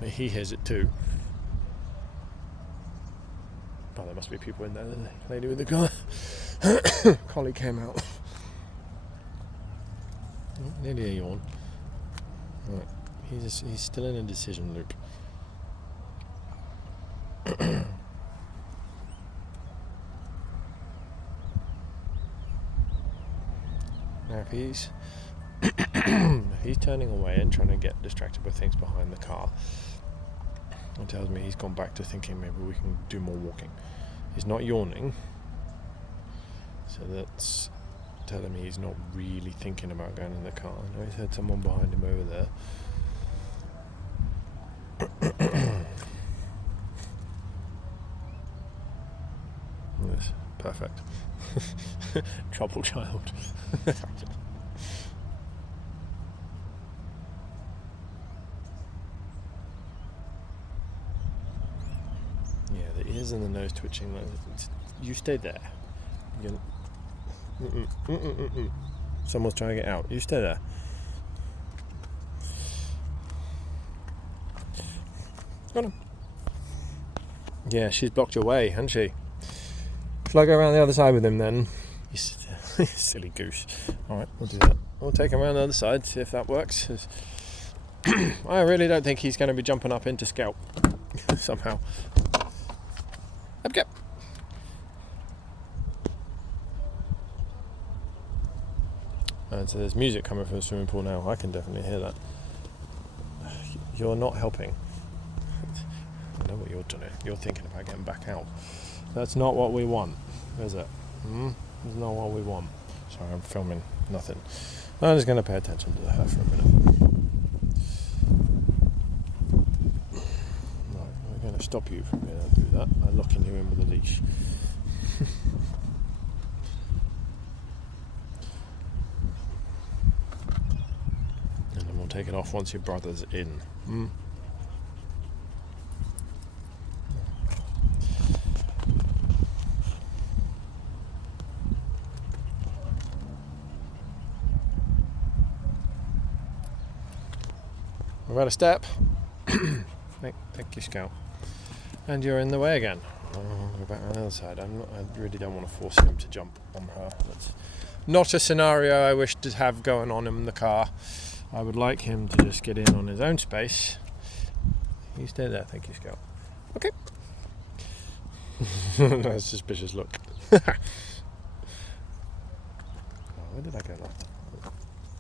He hears it too. Oh, there must be people in there. The lady with the car. Collie came out. Oh, nearly a yawn. Right. He's still in a decision loop. Now if he's turning away and trying to get distracted by things behind the car, it tells me he's gone back to thinking maybe we can do more walking. He's not yawning, so that's telling me he's not really thinking about going in the car. I know he's heard someone behind him over there. Yes, perfect. Trouble child. Yeah, the ears and the nose twitching. You stay there. Someone's trying to get out. You stay there. Got him. Yeah, she's blocked your way, hasn't she? Shall I go around the other side with him then? You silly goose. Alright, we'll do that. We'll take him around the other side, see if that works. I really don't think he's going to be jumping up into Scout somehow. Okay. And so there's music coming from the swimming pool now. I can definitely hear that. You're not helping. I know what you're doing. You're thinking about getting back out. That's not what we want, is it? It's not what we want. Sorry, I'm filming nothing. I'm just going to pay attention to her for a minute. Right, we're going to stop you from being able to do that by locking you in with a leash. And then we'll take it off once your brother's in. We're at a step. Thank you, Scout. And you're in the way again. Go back on the other side. I really don't want to force him to jump on her. That's not a scenario I wish to have going on in the car. I would like him to just get in on his own space. You stay there. Thank you, Scout. Okay. Nice suspicious look. Oh, where did I go last time?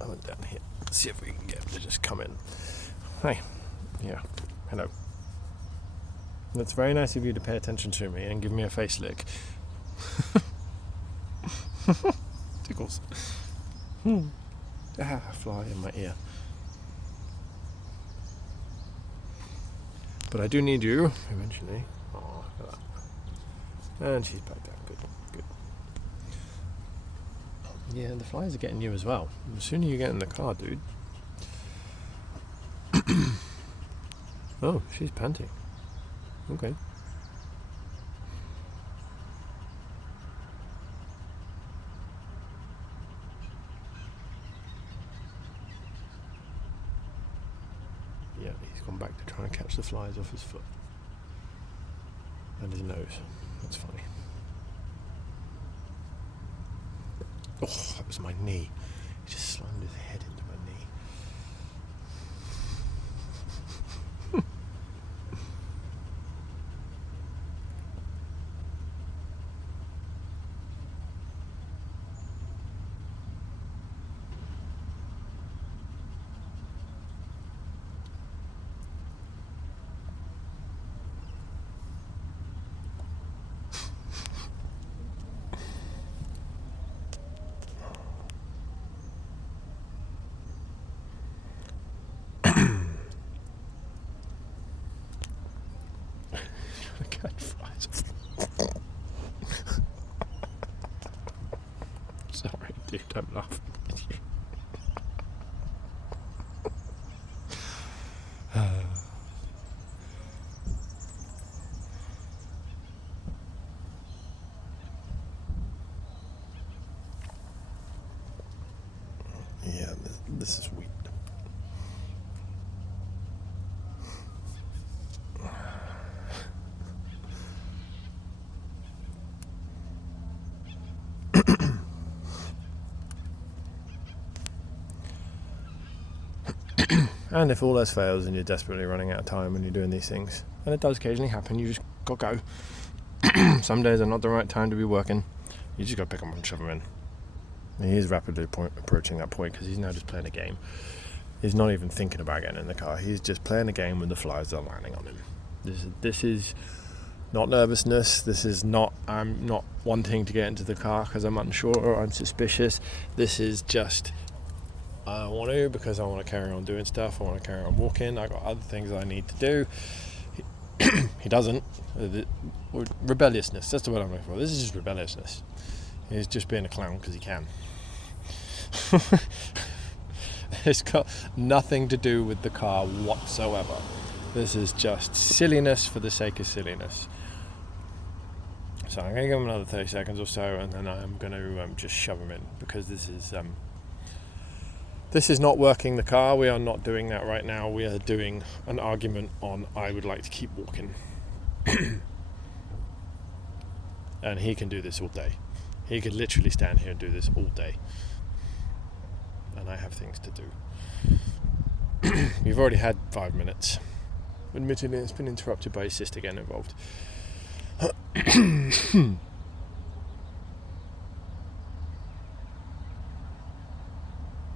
I went down here. Let's see if we can get him to just come in. Hi. Yeah. Hello. That's very nice of you to pay attention to me and give me a face lick. Tickles. Fly in my ear. But I do need you eventually. Oh, look at that. And she's back down. Good. Yeah, the flies are getting you as well. The sooner you get in the car, dude. Oh, she's panting. Okay. Yeah, he's gone back to try and catch the flies off his foot and his nose. That's funny. Oh, that was my knee. He just slammed his head into my knee. Sorry, dude, don't laugh. Yeah, this is weird. And if all else fails and you're desperately running out of time when you're doing these things, and it does occasionally happen, you just gotta go. Some days are not the right time to be working. You just gotta pick them up and shove them in. And he's rapidly approaching that point because he's now just playing a game. He's not even thinking about getting in the car. He's just playing a game when the flies are landing on him. This is not nervousness. This is not I'm not wanting to get into the car because I'm unsure or I'm suspicious. This is just I want to because I want to carry on doing stuff. I want to carry on walking. I got other things I need to do. He doesn't. Rebelliousness. That's the word I'm looking for. This is just rebelliousness. He's just being a clown because he can. It's got nothing to do with the car whatsoever. This is just silliness for the sake of silliness. So I'm going to give him another 30 seconds or so, and then I'm going to just shove him in because this is not working the car. We are not doing that right now. We are doing an argument on I would like to keep walking. And he can do this all day. He could literally stand here and do this all day. And I have things to do. We've already had 5 minutes. Admittedly, it's been interrupted by his sister getting involved.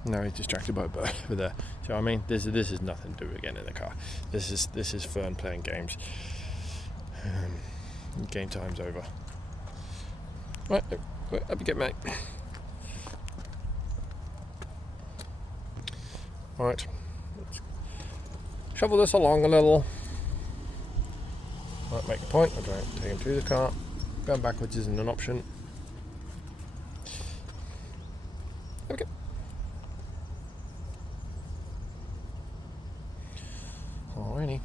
No, he's distracted by a bird over there. So I mean, this is nothing to do again in the car. This is Fern playing games. Game time's over. Right, up you get, mate. Alright, let's shovel this along a little. Right, make a point. I'm going to take him through the car. Going backwards isn't an option. Okay. Alrighty.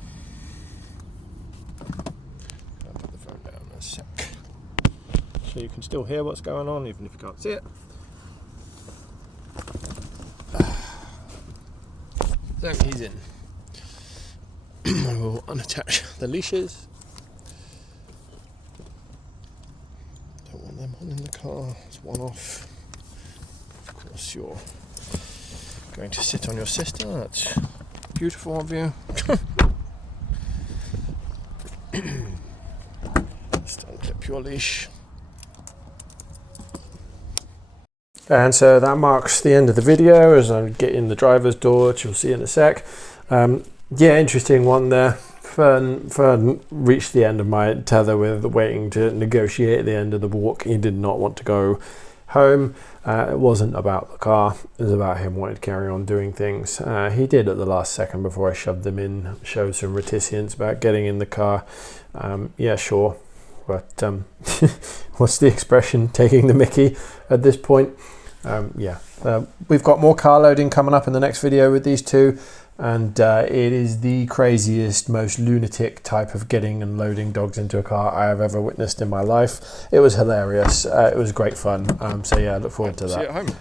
I'll put the phone down in a sec. So you can still hear what's going on, even if you can't see it. So he's in. I will unattach the leashes. Don't want them on in the car. It's one off. Of course, you're going to sit on your sister. That's beautiful of you. Just unclip your leash. And so that marks the end of the video as I get in the driver's door, which you'll see in a sec. Yeah, interesting one there. Fern reached the end of my tether with waiting to negotiate at the end of the walk. He did not want to go home. It wasn't about the car. It was about him wanting to carry on doing things. He did at the last second before I shoved him in, show some reticence about getting in the car. Yeah, sure. But what's the expression? Taking the mickey at this point. Yeah, we've got more car loading coming up in the next video with these two, and it is the craziest, most lunatic type of getting and loading dogs into a car I have ever witnessed in my life. It was hilarious. It was great fun. So yeah, I look forward to that. See you at home.